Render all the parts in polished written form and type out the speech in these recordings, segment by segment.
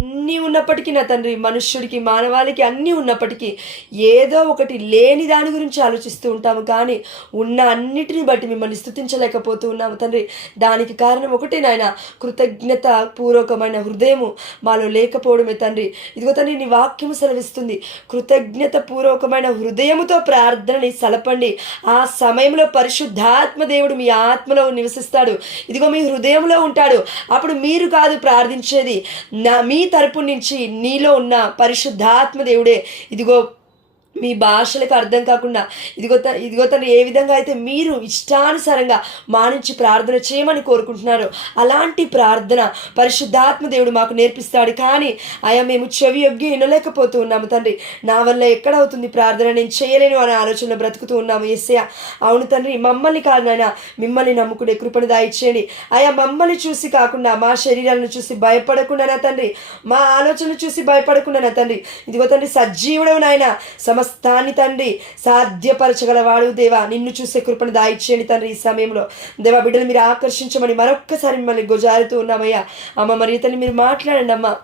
అన్నీ ఉన్నప్పటికీ నా తండ్రి, మనుష్యుడికి మానవాళికి అన్నీ ఉన్నప్పటికీ ఏదో ఒకటి లేని దాని గురించి ఆలోచిస్తూ ఉంటాము, కానీ ఉన్న అన్నిటిని బట్టి మిమ్మల్ని స్తుతించలేకపోతూ ఉన్నాము తండ్రి. దానికి కారణం ఒకటే నాయన, కృతజ్ఞత పూర్వకమైన హృదయము మాలో లేకపోవడమే తండ్రి. ఇదిగో తండ్రి, నీ వాక్యము సెలవిస్తుంది, కృతజ్ఞత పూర్వకమైన హృదయముతో ప్రార్థనని సలపండి, ఆ సమయంలో పరిశుద్ధాత్మ దేవుడు మీ ఆత్మలో నివసిస్తాడు. ఇదిగో మీ హృదయంలో ఉంటాడు. అప్పుడు మీరు కాదు ప్రార్థించేది, మీ తరపు నుంచి నీలో ఉన్న పరిశుద్ధాత్మ దేవుడే ఇదిగో మీ భాషలకు అర్థం కాకుండా ఇదిగో తను ఏ విధంగా అయితే మీరు ఇష్టానుసారంగా మానించి ప్రార్థన చేయమని కోరుకుంటున్నారో అలాంటి ప్రార్థన పరిశుద్ధాత్మ దేవుడు మాకు నేర్పిస్తాడు. కానీ అయా మేము చెవి యొగ్గి వినలేకపోతూ ఉన్నాము తండ్రి. నా వల్ల ఎక్కడవుతుంది ప్రార్థన, నేను చేయలేను అనే ఆలోచనలో బ్రతుకుతూ ఉన్నాము యేసయ్య. అవును తండ్రి, మమ్మల్ని కాదు నాయన, మిమ్మల్ని నమ్ముకునే కృపను దాయిచ్చేయండి అయా. మమ్మల్ని చూసి కాకుండా, మా శరీరాలను చూసి భయపడకుండా నా తండ్రి, మా ఆలోచనలు చూసి భయపడకుండా నా తండ్రి, ఇదిగో తండ్రి సజీవుడవు నాయన, సమస్తాన్ని తండ్రి సాధ్యపరచగలవాడు దేవా. నిన్ను చూసే కృపను దాయిచ్చేయండి తండ్రి. ఈ సమయంలో దేవా, బిడ్డలు మీరు ఆకర్షించమని మరొక్కసారి మిమ్మల్ని గొజారుతూ ఉన్నామయ్యా. అమ్మ, మరి తల్లి మీరు మాట్లాడండి అమ్మ,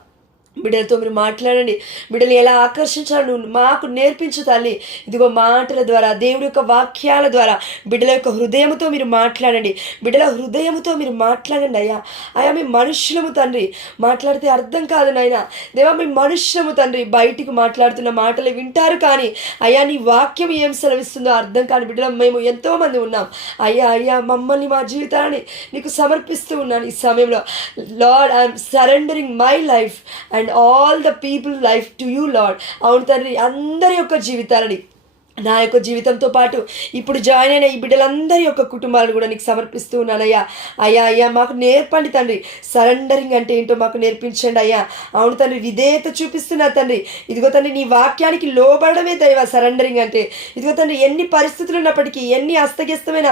బిడ్డలతో మీరు మాట్లాడండి. బిడ్డలు ఎలా ఆకర్షించాలి నువ్వు మాకు నేర్పించు తల్లి. ఇదిగో మాటల ద్వారా, దేవుడి యొక్క వాక్యాల ద్వారా బిడ్డల యొక్క హృదయముతో మీరు మాట్లాడండి. బిడ్డల హృదయముతో మీరు మాట్లాడండి అయ్యా. అయ్యా, మీ మనుష్యులము తండ్రి, మాట్లాడితే అర్థం కాదు నాయన దేవా, మీ మనుష్యులము తండ్రి, బయటికి మాట్లాడుతున్న మాటలు వింటారు, కానీ అయ్యా నీ వాక్యం ఏం సెలవిస్తుందో అర్థం కాని బిడ్డలు మేము ఎంతోమంది ఉన్నాం అయ్యా. అయ్యా, మమ్మల్ని మా జీవితాన్ని నీకు సమర్పిస్తూ ఉన్నాను ఈ సమయంలో. Lord, I'm surrendering my life and all the people life to you Lord. అవును తండ్రి, అందరి యొక్క జీవితాలని, నా యొక్క జీవితంతో పాటు ఇప్పుడు జాయిన్ అయిన ఈ బిడ్డలందరి యొక్క కుటుంబాలను కూడా నీకు సమర్పిస్తూ ఉన్నానయ్యా. అయ్యా అయ్యా, మాకు నేర్పండి తండ్రి, సరెండరింగ్ అంటే ఏంటో మాకు నేర్పించండి అయ్యా. అవును తండ్రి, విధేయత చూపిస్తున్నా తండ్రి. ఇదిగో తండ్రి, నీ వాక్యానికి లోబడమే దైవ సరెండరింగ్ అంటే. ఇదిగో తండ్రి, ఎన్ని పరిస్థితులు ఉన్నప్పటికీ, ఎన్ని అస్తవ్యస్తమైన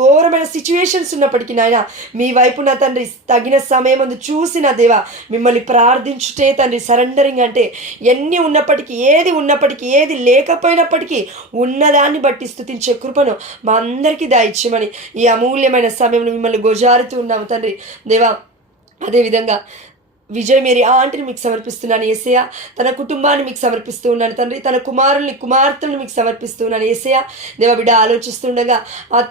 ఘోరమైన సిచ్యువేషన్స్ ఉన్నప్పటికీ నాయన, మీ వైపు నా తండ్రి తగిన సమయం ముందు చూసిన దేవా మిమ్మల్ని ప్రార్థించుటే తండ్రి సరెండరింగ్ అంటే. ఎన్ని ఉన్నప్పటికీ, ఏది ఉన్నప్పటికీ, ఏది లేకపోయినప్పటికీ ఉన్నదాన్ని బట్టి స్తుతించే కృపను మా అందరికీ దాయిచ్చమని ఈ అమూల్యమైన సమయంలో మిమ్మల్ని గోజారుతూ ఉన్నాము తండ్రి దేవా. అదేవిధంగా విజయ్ మేరీ ఆంటీని మీకు సమర్పిస్తున్నాను యేసయ్య. తన కుటుంబాన్ని మీకు సమర్పిస్తూ ఉన్నాను తండ్రి. తన కుమార్తెలను మీకు సమర్పిస్తూ ఉన్నాను యేసయ్య. దేవ, బిడ్డ ఆలోచిస్తుండగా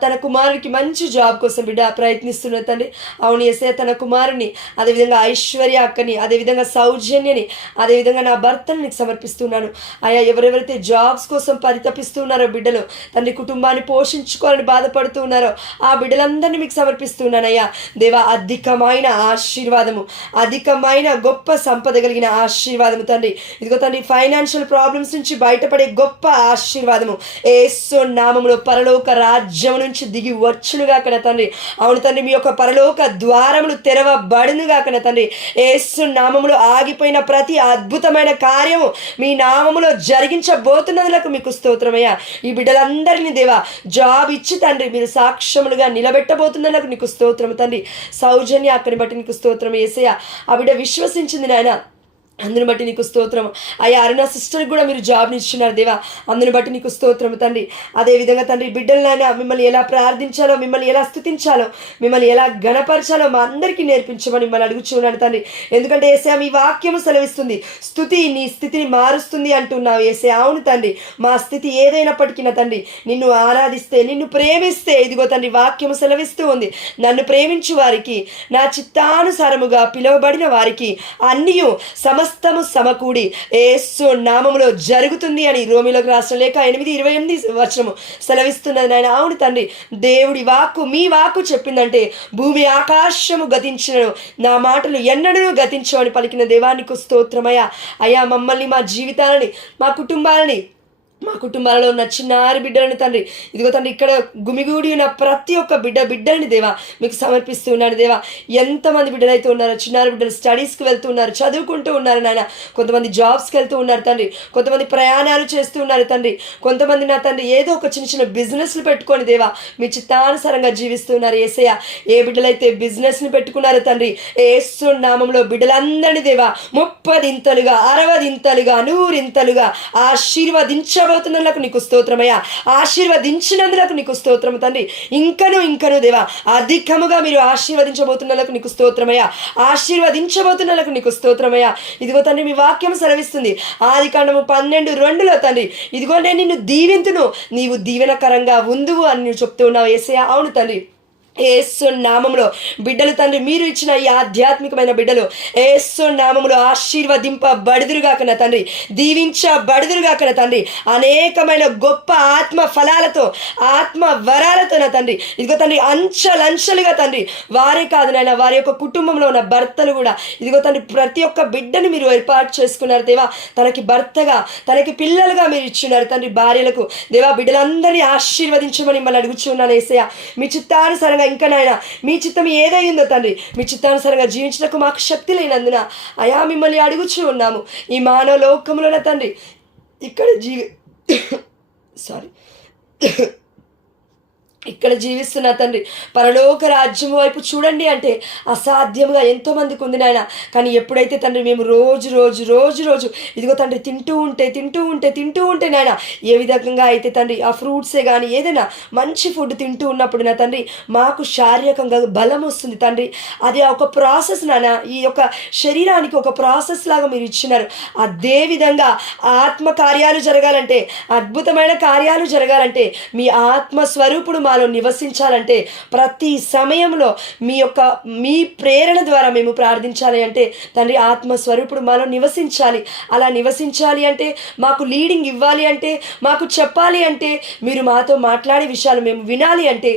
తన కుమారుడికి మంచి జాబ్ కోసం బిడ్డ ప్రయత్నిస్తున్నారు తండ్రి. అవును యేసయ్య, తన కుమారుని, అదేవిధంగా ఐశ్వర్య అక్కని, అదేవిధంగా సౌజన్యని, అదేవిధంగా నా భర్తను నీకు సమర్పిస్తున్నాను అయ్యా. ఎవరెవరైతే జాబ్స్ కోసం పరితపిస్తూ ఉన్నారో బిడ్డలు తండ్రి, కుటుంబాన్ని పోషించుకోవాలని బాధపడుతూ ఉన్నారో ఆ బిడ్డలందరినీ మీకు సమర్పిస్తున్నాను అయ్యా. దేవా, అధికమైన ఆశీర్వాదము, అధికమైన గొప్ప సంపద కలిగిన ఆశీర్వాదము తండ్రి. ఇదిగో తండ్రి, ఫైనాన్షియల్ ప్రాబ్లమ్స్ నుంచి బయటపడే గొప్ప ఆశీర్వాదము యేసు నామములో పరలోక రాజ్యం నుంచి దిగి వచ్చునుగా కన తండ్రి. అవును తండ్రి, మీ యొక్క పరలోక ద్వారములు తెరవబడునుగా కన తండ్రి. యేసు నామములో ఆగిపోయిన ప్రతి అద్భుతమైన కార్యము మీ నామములో జరిగించబోతున్నందులకు మీకు స్తోత్రమయ్యా. ఈ బిడ్డలందరినీ దేవా జాబ్ ఇచ్చి తండ్రి మీరు సాక్ష్యములుగా నిలబెట్టబోతున్నందుకు నీకు స్తోత్రము తండ్రి. సౌజన్య అక్కని బట్టి నీకు స్తోత్రం యేసయ్య. ఆ బిడ్డ విశ్వసించింది నాయన, అందుని బట్టి నీకు స్తోత్రం అయ్యా. అరుణ సిస్టర్కి కూడా మీరు జాబ్ని ఇచ్చినారు దేవా, అందుని బట్టి నీకు స్తోత్రం తండ్రి. అదేవిధంగా తండ్రి, బిడ్డలనైనా మిమ్మల్ని ఎలా ప్రార్థించాలో, మిమ్మల్ని ఎలా స్తుతించాలో, మిమ్మల్ని ఎలా గణపరచాలో మా అందరికీ నేర్పించమని మిమ్మల్ని అడుగుచున్నాను తండ్రి. ఎందుకంటే యేసయ్య, మీ వాక్యము సెలవిస్తుంది, స్తుతి నీ స్థితిని మారుస్తుంది అంటున్నావు యేసయ్య. అవును తండ్రి, మా స్థితి ఏదైనప్పటికీ నా తండ్రి, నిన్ను ఆరాధిస్తే, నిన్ను ప్రేమిస్తే, ఇదిగో తండ్రి వాక్యము సెలవిస్తూ ఉంది, నన్ను వారికి, నా చిత్తానుసారముగా పిలువబడిన వారికి అన్నియు సమస్తము సమకూడి యేసు నామములో జరుగుతుంది అని రోమీయులకు రాసిన లేఖ 8:28 సెలవిస్తున్నది నాయన. అవును తండ్రి, దేవుడి వాక్కు, మీ వాక్కు చెప్పిందంటే భూమి ఆకాశము గతించినను నా మాటలు ఎన్నడూ గతించవని పలికిన దేవానికి స్తోత్రమయ్యా. అయ్యా, మమ్మల్ని, మా జీవితాలని, మా కుటుంబాలలో ఉన్న చిన్నారి బిడ్డలని తండ్రి, ఇదిగో తండ్రి ఇక్కడ గుమిగూడి ఉన్న ప్రతి ఒక్క బిడ్డలని దేవా మీకు సమర్పిస్తూ ఉన్నాను దేవా. ఎంతమంది బిడ్డలైతే ఉన్నారో, చిన్నారి బిడ్డలు స్టడీస్కి వెళ్తూ ఉన్నారు, చదువుకుంటూ ఉన్నారు నాయన. కొంతమంది జాబ్స్కి వెళ్తూ ఉన్నారు తండ్రి, కొంతమంది ప్రయాణాలు చేస్తూ ఉన్నారు తండ్రి, కొంతమంది నా తండ్రి ఏదో ఒక చిన్న చిన్న బిజినెస్లు పెట్టుకొని దేవా మీ చిత్తానుసారంగా జీవిస్తూ ఉన్నారు యేసయ్య. ఏ బిడ్డలైతే బిజినెస్ని పెట్టుకున్నారో తండ్రి, యేసు నామములో బిడ్డలందరినీ దేవా 30 ఇంతలుగా, 60 ఇంతలుగా, 100 ఇంతలుగా ఆశీర్వదించ ఆశీర్వదించబోతున్నందుకు నీకు స్తోత్రమయ్యా, ఆశీర్వదించినందులకు నీకు స్తోత్రము తండ్రి. ఇంకను దేవా అధికముగా మీరు ఆశీర్వదించబోతున్నందుకు నీకు స్తోత్రమయ్యా, ఆశీర్వదించబోతున్నందుకు నీకు స్తోత్రమయ్యా. ఇదిగో తండ్రి మీ వాక్యం సెలవిస్తుంది ఆదికాండము 12:2 తండ్రి, ఇదిగో నేను నిన్ను దీవింతును, నీవు దీవెనకరంగా ఉందువు అని నువ్వు చెప్తూ ఉన్నావు యేసయ్యా. అవును తండ్రి, యేసు నామములో బిడ్డలు తండ్రి, మీరు ఇచ్చిన ఈ ఆధ్యాత్మికమైన బిడ్డలు యేసు నామములో ఆశీర్వదింపబడుదురుగాక నా తండ్రి, దీవించబడుదురుగాక నా తండ్రి. అనేకమైన గొప్ప ఆత్మ ఫలాలతో, ఆత్మ వరాలతో నా తండ్రి, ఇదిగో తండ్రి అంచెలంచెలుగా తండ్రి, వారే కాదు నాయన, వారి యొక్క కుటుంబంలో ఉన్న భర్తలు కూడా ఇదిగో తండ్రి ప్రతి ఒక్క బిడ్డను మీరు ఏర్పాటు చేసుకున్నారు దేవా. తనకి భర్తగా, తనకి పిల్లలుగా మీరు ఇచ్చున్నారు తండ్రి, భార్యలకు దేవా. బిడ్డలందరినీ ఆశీర్వదించమని మిమ్మల్ని అడుగుచున్నాను యేసయ్యా. మీ చిత్తానుసారంగా ఇంకా నాయన మీ చిత్తం ఏదైందో తండ్రి, మీ చిత్తానుసారంగా జీవించడానికి మాకు శక్తి లేనందున అయా మిమ్మల్ని అడుగుచూ ఉన్నాము. ఈ మానవ లోకములోన తండ్రి ఇక్కడ ఇక్కడ జీవిస్తున్న తండ్రి, పరలోక రాజ్యం వైపు చూడండి అంటే అసాధ్యముగా ఎంతోమందికి ఉంది నాయన. కానీ ఎప్పుడైతే తండ్రి మేము రోజు ఇదిగో తండ్రి తింటూ ఉంటే నాయన, ఏ విధంగా అయితే తండ్రి ఆ ఫ్రూట్సే కానీ ఏదైనా మంచి ఫుడ్ తింటూ ఉన్నప్పుడు నా తండ్రి మాకు శారీరకంగా బలం వస్తుంది తండ్రి. అది ఒక ప్రాసెస్ నాన్న, ఈ యొక్క శరీరానికి ఒక ప్రాసెస్ లాగా మీరు ఇచ్చినారు. అదేవిధంగా ఆత్మ కార్యాలు జరగాలంటే, అద్భుతమైన కార్యాలు జరగాలంటే, మీ ఆత్మస్వరూపుడు మాలో నివసించాలంటే, ప్రతి సమయంలో మీ ప్రేరణ ద్వారా మేము ప్రార్థించాలి అంటే తండ్రి ఆత్మస్వరూపుడు మాలో నివసించాలి. అలా నివసించాలి అంటే, మాకు లీడింగ్ ఇవ్వాలి అంటే, మాకు చెప్పాలి అంటే, మీరు మాతో మాట్లాడే విషయాలు మేము వినాలి అంటే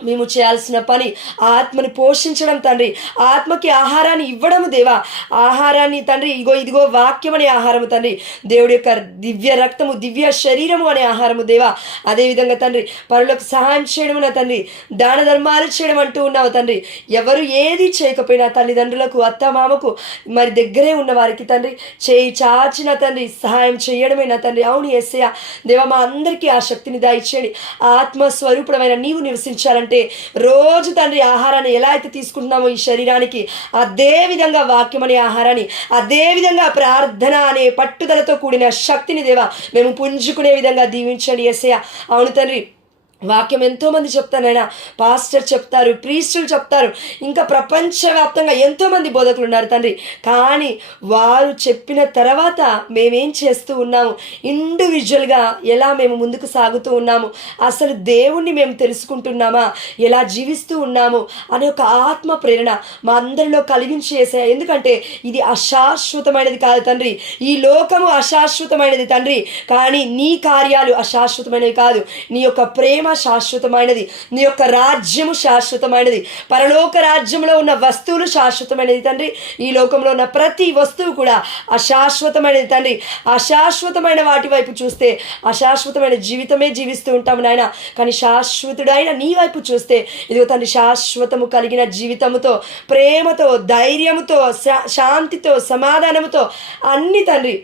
మేము చేయాల్సిన పని ఆత్మని పోషించడం తండ్రి, ఆత్మకి ఆహారాన్ని ఇవ్వడము దేవా. ఆహారాన్ని తండ్రి ఇదిగో వాక్యం అనే ఆహారము తండ్రి, దేవుడి యొక్క దివ్య రక్తము, దివ్య శరీరము అనే ఆహారము దేవా. అదేవిధంగా తండ్రి పరులకు సహాయం చేయడమున తండ్రి, దాన ధర్మాలు చేయడం అంటూ ఉన్నావు తండ్రి. ఎవరు ఏది చేయకపోయినా తల్లిదండ్రులకు, అత్తమామకు, మరి దగ్గరే ఉన్న వారికి తండ్రి చేయి చాచిన తండ్రి సహాయం చేయడమేనా తండ్రి. అవును యేసయ్యా దేవా, మా అందరికీ ఆ శక్తిని దయచేయండి. ఆత్మస్వరూపుడమైన నీవు నివసించాలంటే రోజు తండ్రి ఆహారాన్ని ఎలా అయితే తీసుకుంటున్నామో ఈ శరీరానికి, అదే విధంగా వాక్యం అనే ఆహారాన్ని, అదే విధంగా ప్రార్థన అనే పట్టుదలతో కూడిన శక్తిని దేవా మేము పుంజుకునే విధంగా దీవించండి యేసయ్యా. అవును తండ్రి, వాక్యం ఎంతోమంది చెప్తానైనా, పాస్టర్ చెప్తారు, ప్రీస్టులు చెప్తారు, ఇంకా ప్రపంచవ్యాప్తంగా ఎంతోమంది బోధకులు ఉన్నారు తండ్రి. కానీ వారు చెప్పిన తర్వాత మేమేం చేస్తూ ఉన్నాము, ఇండివిజువల్గా ఎలా మేము ముందుకు సాగుతూ ఉన్నాము, అసలు దేవుణ్ణి మేము తెలుసుకుంటున్నామా, ఎలా జీవిస్తూ ఉన్నాము అనే ఒక ఆత్మ ప్రేరణ మా అందరిలో కలిగించేసే. ఎందుకంటే ఇది అశాశ్వతమైనది కాదు తండ్రి, ఈ లోకము అశాశ్వతమైనది తండ్రి, కానీ నీ కార్యాలు అశాశ్వతమైనవి కాదు. నీ యొక్క ప్రేమ శాశ్వతమైనది, నీ యొక్క రాజ్యము శాశ్వతమైనది, పరలోక రాజ్యంలో ఉన్న వస్తువులు శాశ్వతమైనది తండ్రి. ఈ లోకంలో ఉన్న ప్రతి వస్తువు కూడా అశాశ్వతమైనది తండ్రి. అశాశ్వతమైన వాటి వైపు చూస్తే అశాశ్వతమైన జీవితమే జీవిస్తూ ఉంటాము నాయన. కానీ శాశ్వతుడైన నీ వైపు చూస్తే ఇదిగో తండ్రి శాశ్వతము కలిగిన జీవితముతో, ప్రేమతో, ధైర్యముతో, శాంతితో, సమాధానముతో అన్ని తండ్రి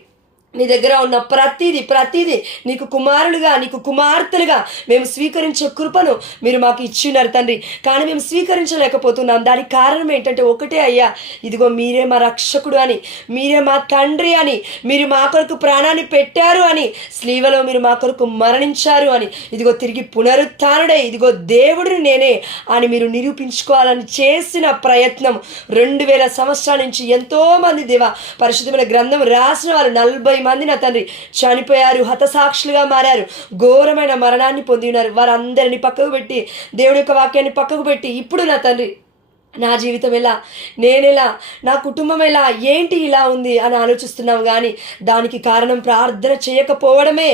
నీ దగ్గర ఉన్న ప్రతిదీ నీకు కుమారులుగా, నీకు కుమార్తెలుగా మేము స్వీకరించే కృపను మీరు మాకు ఇచ్చినారు తండ్రి. కానీ మేము స్వీకరించలేకపోతున్నాం. దానికి కారణం ఏంటంటే ఒకటే అయ్యా, ఇదిగో మీరే మా రక్షకుడు అని, మీరే మా తండ్రి అని, మీరు మా కొరకు ప్రాణాన్ని పెట్టారు అని, స్లీవలో మీరు మా కొరకు మరణించారు అని, ఇదిగో తిరిగి పునరుత్థానుడై ఇదిగో దేవుడిని నేనే అని మీరు నిరూపించుకోవాలని చేసిన ప్రయత్నం 2000 సంవత్సరాల నుంచి ఎంతోమంది దేవా పరిశుద్ధమైన గ్రంథం రాసిన వారు 40 మంది నా తండ్రి చనిపోయారు, హతసాక్షులుగా మారారు, ఘోరమైన మరణాన్ని పొంది ఉన్నారు. వారందరినీ పక్కకు పెట్టి, దేవుడి యొక్క వాక్యాన్ని పక్కకు పెట్టి, ఇప్పుడు నా తండ్రి నా జీవితం ఎలా, నేనెలా, నా కుటుంబం ఎలా, ఏంటి ఇలా ఉంది అని ఆలోచిస్తున్నాం. కానీ దానికి కారణం ప్రార్థన చేయకపోవడమే,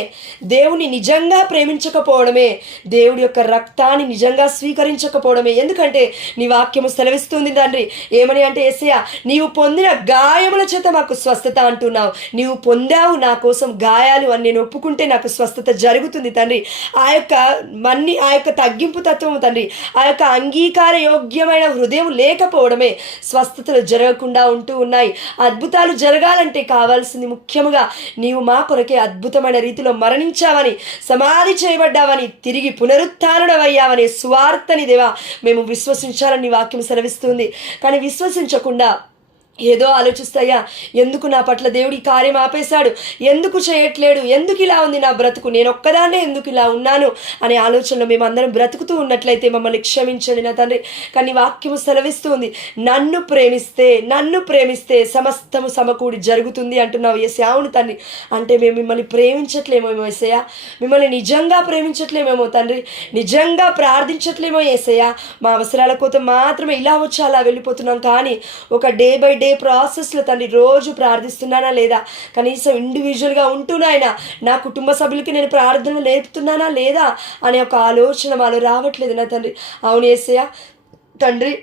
దేవుని నిజంగా ప్రేమించకపోవడమే, దేవుడి యొక్క రక్తాన్ని నిజంగా స్వీకరించకపోవడమే. ఎందుకంటే నీ వాక్యము సెలవిస్తుంది తండ్రి, ఏమని అంటే యేసయ్యా నీవు పొందిన గాయముల చేత మాకు స్వస్థత అంటున్నావు. నీవు పొందావు నా కోసం గాయాలు అని నేను ఒప్పుకుంటే నాకు స్వస్థత జరుగుతుంది తండ్రి. ఆ యొక్క తగ్గింపు తత్వము తండ్రి, ఆ యొక్క అంగీకార యోగ్యమైన హృదయం లేకపోవడమే స్వస్థతలు జరగకుండా ఉంటూ ఉన్నాయి. అద్భుతాలు జరగాలంటే కావాల్సింది ముఖ్యముగా నీవు మా కొరకే అద్భుతమైన రీతిలో మరణించావని, సమాధి చేయబడ్డావని, తిరిగి పునరుత్థానుడవయ్యావని స్వార్థని దేవా మేము విశ్వసించాలని వాక్యం సెలవిస్తుంది. కానీ విశ్వసించకుండా ఏదో ఆలోచిస్తాయా, ఎందుకు నా పట్ల దేవుడు ఈ కార్యం ఆపేశాడు, ఎందుకు చేయట్లేడు, ఎందుకు ఇలా ఉంది నా బ్రతుకు, నేను ఒక్కదాన్నే ఎందుకు ఇలా ఉన్నాను అనే ఆలోచనలో మేమందరం బ్రతుకుతూ ఉన్నట్లయితే మమ్మల్ని క్షమించండి నా తండ్రి. కానీ వాక్యము సెలవిస్తూ ఉంది, నన్ను ప్రేమిస్తే సమస్తము సమకూడి జరుగుతుంది అంటున్నావు యేసయ్య. అవును తండ్రి, అంటే మేము మిమ్మల్ని ప్రేమించట్లేమేమో యేసయ్య, మిమ్మల్ని నిజంగా ప్రేమించట్లేమేమో తండ్రి, నిజంగా ప్రార్థించట్లేమో యేసయ్య. మా అవసరాల కోసం మాత్రమే ఇలా వచ్చి అలా వెళ్ళిపోతున్నాం. కానీ ఒక డే బై డే ప్రాసెస్లో తండ్రి రోజు ప్రార్థిస్తున్నానా లేదా, కనీసం ఇండివిజువల్గా ఉంటున్నాయినా నా కుటుంబ సభ్యులకి నేను ప్రార్థన నేర్పుతున్నానా లేదా అనే ఒక ఆలోచన మాలో రావట్లేదు నా తండ్రి. అవును యేసయ్య తండ్రి,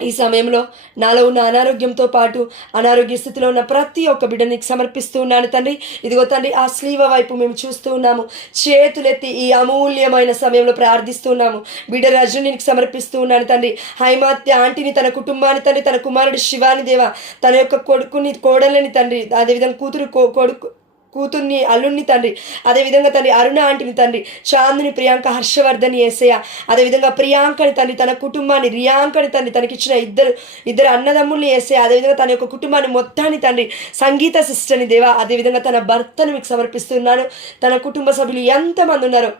ఈ సమయంలో నాలో ఉన్న అనారోగ్యంతో పాటు అనారోగ్య స్థితిలో ఉన్న ప్రతి ఒక్క బిడ్డని సమర్పిస్తూ ఉన్నాను తండ్రి. ఇదిగో తండ్రి, ఆ స్లీవ వైపు మేము చూస్తూ ఉన్నాము, చేతులెత్తి ఈ అమూల్యమైన సమయంలో ప్రార్థిస్తున్నాము. బిడ్డ రజనీకి సమర్పిస్తూ ఉన్నాను తండ్రి. హైమాత్య ఆంటీని, తన కుటుంబాన్ని తండ్రి, తన కుమారుడు శివాని దేవ, తన యొక్క కొడుకుని, కోడలని తండ్రి, అదేవిధంగా కూతుర్ని, అల్లుణ్ణి తండ్రి, అదేవిధంగా తండ్రి అరుణ ఆంటీని తండ్రి, చాందిని, ప్రియాంక, హర్షవర్ధని యేసయ్య, అదేవిధంగా ప్రియాంకని తండ్రి, తన కుటుంబాన్ని, రియాంకని తండ్రి, తనకిచ్చిన ఇద్దరు అన్నదమ్ముల్ని యేసయ్య, అదేవిధంగా తన యొక్క కుటుంబాన్ని మొత్తాన్ని తండ్రి, సంగీత సిస్టర్ని దేవా, అదేవిధంగా తన భర్తను మీకు సమర్పిస్తున్నాను. తన కుటుంబ సభ్యులు ఎంతమంది ఉన్నారో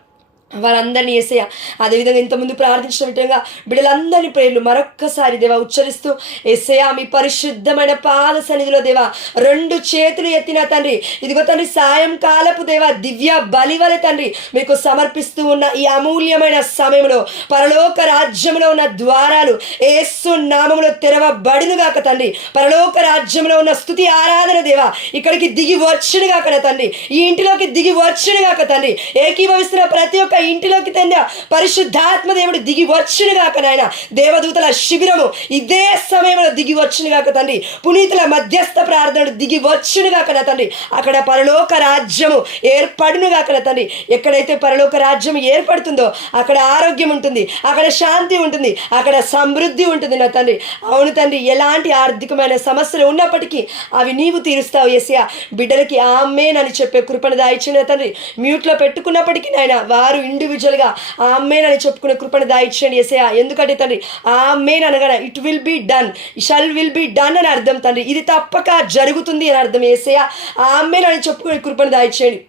వారందరినీ యేసయ్య, అదేవిధంగా ఇంతకుముందు ప్రార్థించిన విధంగా బిడ్డలందరి పేర్లు మరొక్కసారి దేవా ఉచ్చరిస్తూ, యేసయ్య మీ పరిశుద్ధమైన పాద సన్నిధిలో దేవా 2 చేతులు ఎత్తిన తండ్రి, ఇదిగో తండ్రి సాయంకాలపు దేవా దివ్య బలివలె తండ్రి మీకు సమర్పిస్తూ ఉన్న ఈ అమూల్యమైన సమయంలో పరలోక రాజ్యంలో ఉన్న ద్వారాలు యేసు నామములో తెరవబడునుగాక తండ్రి. పరలోక రాజ్యంలో ఉన్న స్తుతి ఆరాధన దేవా ఇక్కడికి దిగి వచ్చునుగాక నా తండ్రి, ఈ ఇంటిలోకి దిగి వచ్చునుగాక తండ్రి. ఏకీభవిస్తున్న ప్రతి ఒక్క ఇంటిలోకి తండ్రి పరిశుద్ధాత్మ దేవుడు దిగి వచ్చునుగాక నాయన. దేవదూతల శిబిరము ఇదే సమయంలో దిగి వచ్చునుగాక తండ్రి. పునీతుల మధ్యస్థ ప్రార్థనలు దిగి వచ్చునుగాక నా తండ్రి. అక్కడ పరలోక రాజ్యము ఏర్పడునుగాక నా తండ్రి. ఎక్కడైతే పరలోక రాజ్యం ఏర్పడుతుందో అక్కడ ఆరోగ్యం ఉంటుంది, అక్కడ శాంతి ఉంటుంది, అక్కడ సమృద్ధి ఉంటుంది నా తండ్రి. అవును తండ్రి, ఎలాంటి ఆర్థికమైన సమస్యలు ఉన్నప్పటికీ అవి నీవు తీరుస్తావు యేసయ్య. బిడ్డలకి ఆమేన్ అని చెప్పే కృపను దాయిచ్చిన తండ్రి. మ్యూట్లో పెట్టుకున్నప్పటికీ నాయన వారు ఇండివిజువల్గా ఆమేన్ అని చెప్పుకునే కృపను దాయిచ్చండి యేసయ్య. ఎందుకంటే తండ్రి ఆమేన్ అనగానే it will be done, shall will be done అని అర్థం తండ్రి. ఇది తప్పక జరుగుతుంది అని అర్థం యేసయ్య. ఆమేన్ అని చెప్పుకునే కృపను దాయిచ్చండి.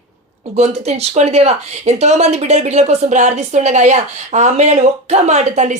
గొంతు తెంచుకొని దేవా ఎంతోమంది బిడ్డల కోసం ప్రార్థిస్తుండగా అయ్యా ఆమె అని ఒక్క మాట తండ్రి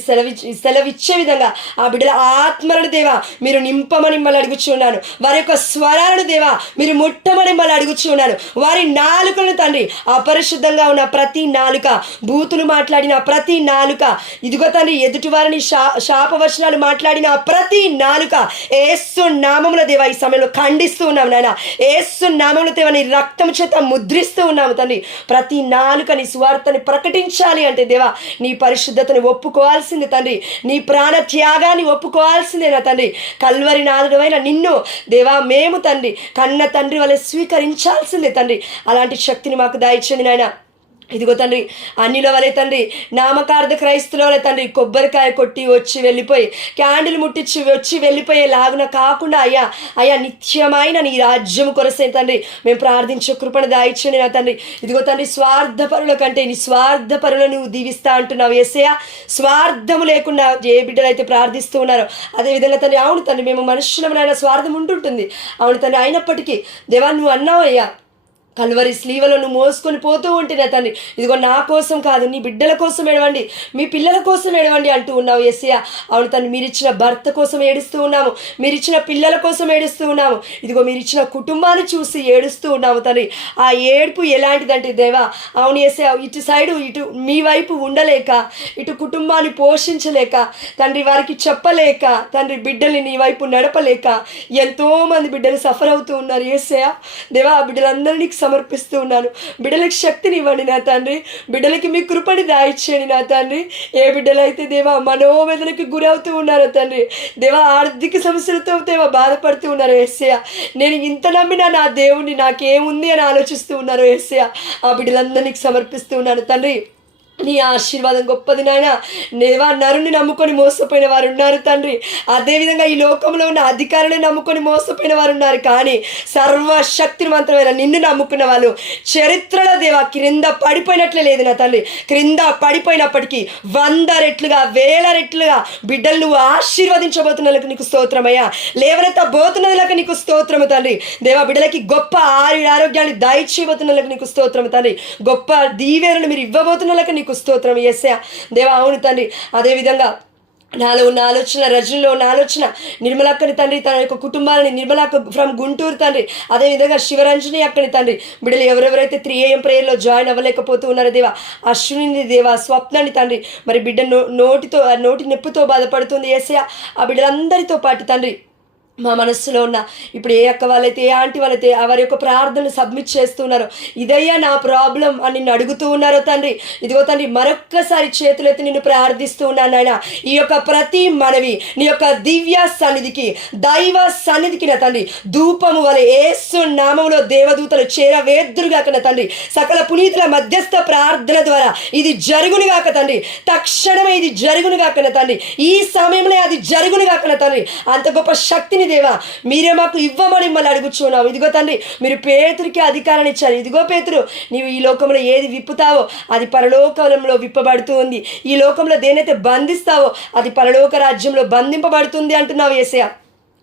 సెలవిచ్చే విధంగా ఆ బిడ్డల ఆత్మలను దేవా మీరు నింపమని మిమ్మల్ని అడుగుచున్నాను. వారి యొక్క స్వరాలను దేవా మీరు ముట్టమని మిమ్మల్ని అడుగుచున్నాను. వారి నాలుకలను తండ్రి అపరిశుద్ధంగా ఉన్న ప్రతి నాలుక, బూతులు మాట్లాడిన ప్రతి నాలుక, ఇదిగో తండ్రి ఎదుటి వారిని శాపవచనాలు మాట్లాడిన ప్రతి నాలుక యేసు నామముల దేవా ఈ సమయంలో ఖండిస్తూ ఉన్నాము నాయన. యేసు నామముల దేవా నీ రక్తం చేత ముద్రిస్తూ ఉన్నాము తండ్రి. ప్రతి నాలుక నీ సువార్తని ప్రకటించాలి అంటే దేవా నీ పరిశుద్ధతని ఒప్పుకోవాల్సిందే తండ్రి, నీ ప్రాణ త్యాగాన్ని ఒప్పుకోవాల్సిందేనా తండ్రి. కల్వరి నాదుడైన నిన్ను దేవా మేము తండ్రి కన్న తండ్రి వలె స్వీకరించాల్సిందే తండ్రి. అలాంటి శక్తిని మాకు దాయిచ్చండి నాయన. ఇదిగో తండ్రి అన్నిల వలె తండ్రి నామకార్థ క్రైస్తుల వలె తండ్రి కొబ్బరికాయ కొట్టి వచ్చి వెళ్ళిపోయి క్యాండిల్ ముట్టించి వచ్చి వెళ్ళిపోయే లాగున కాకుండా అయ్యా నిత్యమైన నీ రాజ్యం కొరసే తండ్రి మేము ప్రార్థించే కృపణ దాయిచ్చండి నా తండ్రి. ఇదిగో తండ్రి స్వార్థపరుల కంటే నీ స్వార్థపరులను నువ్వు దీవిస్తా అంటున్నావు యేసయ్య. స్వార్థము లేకుండా ఏ బిడ్డలైతే ప్రార్థిస్తూ ఉన్నారో అదేవిధంగా తండ్రి అవును తండ్రి మేము మనుషులమైన స్వార్థం ఉంటుంటుంది అవును తండ్రి, అయినప్పటికీ దేవా నువ్వు అన్నావు అయ్యా కల్వరి స్లీవలో నువ్వు మోసుకొని పోతూ ఉంటేనే తండ్రి ఇదిగో నా కోసం కాదు నీ బిడ్డల కోసం ఏడవండి, మీ పిల్లల కోసం ఏడవండి అంటూ ఉన్నావు యేసయ్య. అవును తండ్రి మీరిచ్చిన భర్త కోసం ఏడుస్తూ ఉన్నాము, మీరిచ్చిన పిల్లల కోసం ఏడుస్తూ ఉన్నాము, ఇదిగో మీరిచ్చిన కుటుంబాన్ని చూసి ఏడుస్తూ ఉన్నాము తండ్రి. ఆ ఏడుపు ఎలాంటిదంటే దేవా అవును యేసయ్య ఇటు సైడు ఇటు మీ వైపు ఉండలేక ఇటు కుటుంబాన్ని పోషించలేక తండ్రి వారికి చెప్పలేక తండ్రి బిడ్డల్ని నీ వైపు నడపలేక ఎంతోమంది బిడ్డలు సఫర్ అవుతూ ఉన్నారు యేసయ్య. దేవా ఆ బిడ్డలందరినీ సమర్పిస్తూ ఉన్నాను. బిడ్డలకి శక్తిని ఇవ్వండి నా తండ్రి, బిడ్డలకి మీ కృపని దాయిచ్చేయండి నా తండ్రి. ఏ బిడ్డలైతే దేవా మనోవేదనకి గురవుతూ ఉన్నారో తండ్రి, దేవా ఆర్థిక సమస్యలతో దేవా బాధపడుతూ ఉన్నారు యేసయ్య. నేను ఇంత నమ్మినా నా దేవుణ్ణి నాకేముంది అని ఆలోచిస్తూ ఉన్నారు యేసయ్య. ఆ బిడ్డలందరినీ సమర్పిస్తూ ఉన్నాను తండ్రి. నీ ఆశీర్వాదం గొప్పది నాయన. దేవా, నరుని నమ్ముకొని మోసపోయిన వారు ఉన్నారు తండ్రి. అదేవిధంగా ఈ లోకంలో ఉన్న అధికారులను నమ్ముకొని మోసపోయిన వారు ఉన్నారు. కానీ సర్వశక్తివంతమైన నిన్ను నమ్ముకున్న వాళ్ళు చరిత్రలో దేవా క్రింద పడిపోయినట్లే లేదు నా తండ్రి. క్రింద పడిపోయినప్పటికీ 100 రెట్లుగా 1000 రెట్లుగా బిడ్డలు నువ్వు ఆశీర్వదించబోతున్నందుకు నీకు స్తోత్రమయ్యా. లేవనెత్తబోతున్నందుకు నీకు స్తోత్రము తండ్రి. దేవా, బిడ్డలకి గొప్ప ఆరోగ్యాన్ని దయచేయబోతున్నందుకు నీకు స్తోత్రము తండ్రి. గొప్ప దీవెనలు మీరు ఇవ్వబోతున్నందుకు నీకు స్తోత్రం యేసయ్యా. దేవా, అవును తండ్రి. అదేవిధంగా నాలో ఉన్న ఆలోచన, రజనిలో ఉన్న ఆలోచన, నిర్మలక్కని తండ్రి, తన యొక్క కుటుంబాలని, నిర్మలక్క ఫ్రమ్ గుంటూరు తండ్రి, అదేవిధంగా శివరంజని అక్కని తండ్రి, బిడ్డలు ఎవరెవరైతే 3 AM ప్రేయర్లో జాయిన్ అవ్వలేకపోతూ ఉన్నారో దేవా, అశ్విని దేవా, స్వప్నాన్ని తండ్రి, మరి బిడ్డ నోటి నొప్పితో బాధపడుతుంది యేసయ్యా. ఆ బిడ్డలందరితో పాటు తండ్రి మా మనస్సులో ఉన్న ఇప్పుడు ఏ అక్క వాళ్ళైతే ఏ ఆంటీ వాళ్ళైతే వారి యొక్క ప్రార్థనలు సబ్మిట్ చేస్తున్నారో, ఇదయ్యా నా ప్రాబ్లం అని నిన్ను అడుగుతూ ఉన్నారో తండ్రి, ఇదిగో తండ్రి మరొక్కసారి చేతులెత్తి నిన్ను ప్రార్థిస్తూ ఉన్నాను నాయన. ఈ యొక్క ప్రతి మనవి నీ యొక్క దివ్య సన్నిధికి, దైవ సన్నిధికి నా తండ్రి ధూపము వలె యేసు నామములో దేవదూతలు చేరవేద్దురుగాక నా తండ్రి. సకల పునీతుల మధ్యస్థ ప్రార్థన ద్వారా ఇది జరుగునుగాక తండ్రి. తక్షణమే ఇది జరుగునుగాక నా తండ్రి. ఈ సమయంలో అది జరుగునుగాక నా తండ్రి. అంత గొప్ప శక్తిని దేవా మీరే మాకు ఇవ్వమని మిమ్మల్ని అడుగుచున్నాం. ఇదిగో తండ్రి, మీరు పేతురికి అధికారాన్ని ఇచ్చారు. ఇదిగో పేతురు, నీవు ఈ లోకంలో ఏది విప్పుతావో అది పరలోకంలో విప్పబడుతూ ఉంది. ఈ లోకంలో దేనైతే బంధిస్తావో అది పరలోక రాజ్యంలో బంధింపబడుతుంది అంటున్నావు యేసయ్యా.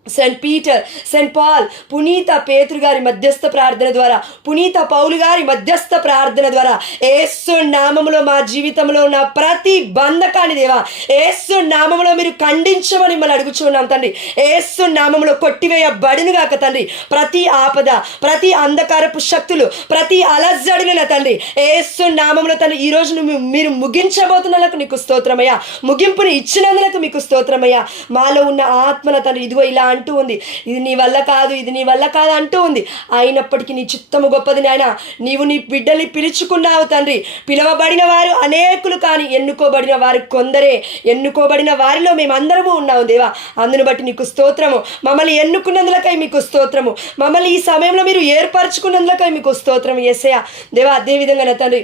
సెయింట్ పీటర్, సెయింట్ పాల్, పునీత పేతురు గారి మధ్యస్థ ప్రార్థన ద్వారా, పునీత పౌలు గారి మధ్యస్థ ప్రార్థన ద్వారా యేసు నామములో మా జీవితంలో ఉన్న ప్రతి బంధకాన్ని దేవా యేసు నామములో మీరు ఖండించమని మిమ్మల్ని అడుగుచున్నాం తండ్రి. యేసు నామములో కొట్టివేయబడునుగాక తండ్రి. ప్రతి ఆపద, ప్రతి అంధకారపు శక్తులు, ప్రతి అలజడిన తండ్రి యేసు నామములో తండ్రి ఈరోజు మీరు ముగించబోతున్నందుకు నీకు స్తోత్రమయ్యా. ముగింపుని ఇచ్చినందుకు మీకు స్తోత్రమయ్యా. మాలో ఉన్న ఆత్మన తండ్రి ఇదిగో ఇలా అంటూ ఉంది, ఇది నీ వల్ల కాదు, ఇది నీ వల్ల కాదు అంటూ ఉంది. అయినప్పటికీ నీ చిత్తము గొప్పది నాయన. నీవు నీ బిడ్డల్ని పిలుచుకున్నావు తండ్రి. పిలవబడిన వారు అనేకులు, కానీ ఎన్నుకోబడిన వారు కొందరే. ఎన్నుకోబడిన వారిలో మేమందరము ఉన్నాము దేవా. అందును బట్టి నీకు స్తోత్రము. మమ్మల్ని ఎన్నుకున్నందులకై మీకు స్తోత్రము. మమ్మల్ని ఈ సమయంలో మీరు ఏర్పరచుకున్నందులకై మీకు స్తోత్రం యేసయ్యా. దేవా, అదేవిధంగా నా తండ్రి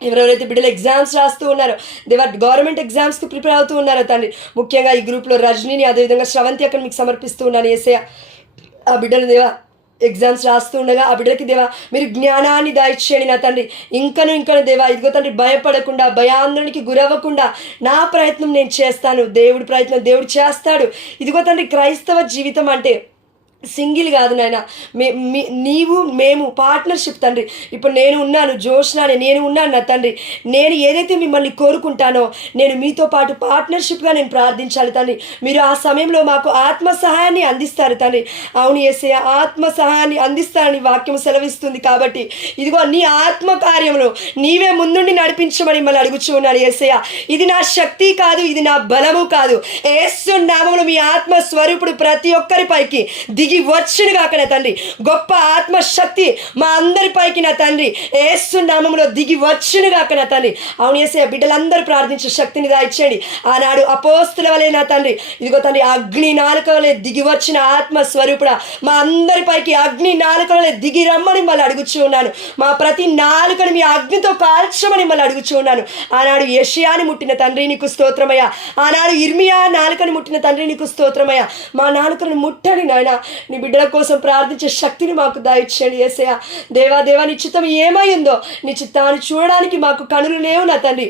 ఎవరెవరైతే బిడ్డలు ఎగ్జామ్స్ రాస్తూ ఉన్నారో దేవా, గవర్నమెంట్ ఎగ్జామ్స్కి ప్రిపేర్ అవుతూ ఉన్నారో తండ్రి, ముఖ్యంగా ఈ గ్రూప్లో రజనీని, అదేవిధంగా శ్రవంతి అక్కడ మీకు సమర్పిస్తూ ఉన్నాను యేసయ్యా. ఆ బిడ్డలు దేవా ఎగ్జామ్స్ రాస్తూ ఉండగా ఆ బిడ్డలకి దేవా మీరు జ్ఞానాన్ని దాయిచ్చేయండి నా తండ్రి. ఇంకను దేవా ఇదిగో తండ్రి భయపడకుండా, భయాందోళనకి గురవ్వకుండా నా ప్రయత్నం నేను చేస్తాను, దేవుడి ప్రయత్నం దేవుడు చేస్తాడు. ఇదిగో తండ్రి క్రైస్తవ జీవితం అంటే సింగిల్ కాదు నాయన, నీవు మేము పార్ట్నర్షిప్ తండ్రి. ఇప్పుడు నేను ఉన్నాను, జోష్నాని నేను ఉన్నాను నా తండ్రి. నేను ఏదైతే మిమ్మల్ని కోరుకుంటానో నేను మీతో పాటు పార్ట్నర్షిప్గా నేను ప్రార్థించాలి తండ్రి. మీరు ఆ సమయంలో మాకు ఆత్మ సహాయాన్ని అందిస్తారు తండ్రి. అవును యేసయ్య, ఆత్మ సహాయాన్ని అందిస్తారని వాక్యం సెలవిస్తుంది. కాబట్టి ఇదిగో నీ ఆత్మ కార్యంలో నీవే ముందుండి నడిపించమని మిమ్మల్ని అడుగుచూ ఉన్నాను యేసయ్య. ఇది నా శక్తి కాదు, ఇది నా బలము కాదు. యేసు నామములో మీ ఆత్మ స్వరూపుడు ప్రతి ఒక్కరి పైకి దిగి వచ్చునుగాక నా తండ్రి. గొప్ప ఆత్మశక్తి మా అందరిపైకి నా తండ్రి యేసు నామములో దిగి వచ్చునుగాక నా తండ్రి. అవును యేసయ్య, బిడ్డలందరూ ప్రార్థించే శక్తిని దాయిచ్చేయండి. ఆనాడు అపోస్తుల వలె నా తండ్రి ఇదిగో తండ్రి అగ్ని నాలుక వలె దిగి వచ్చిన ఆత్మ స్వరూపుడా మా అందరిపైకి అగ్ని నాలుక వలె దిగి రమ్మని మళ్ళీ అడుగుచూ ఉన్నాను. మా ప్రతి నాలుకని మీ అగ్నితో కాల్చమని మళ్ళీ అడుగుచూ ఉన్నాను. ఆనాడు యెషయాని ముట్టిన తండ్రి నీకు స్తోత్రమయ్యా. ఆనాడు ఇర్మియా నాలుకని ముట్టిన తండ్రి నీకు స్తోత్రమయ్యా. మా నాలుకను ముట్టని నాయన, నీ బిడ్డల కోసం ప్రార్థించే శక్తిని మాకు దయచేయండి యేసయ్య. దేవా నీ చిత్తం ఏమై ఉందో నీ చిత్తాన్ని చూడడానికి మాకు కనులు లేవు నా తండ్రి.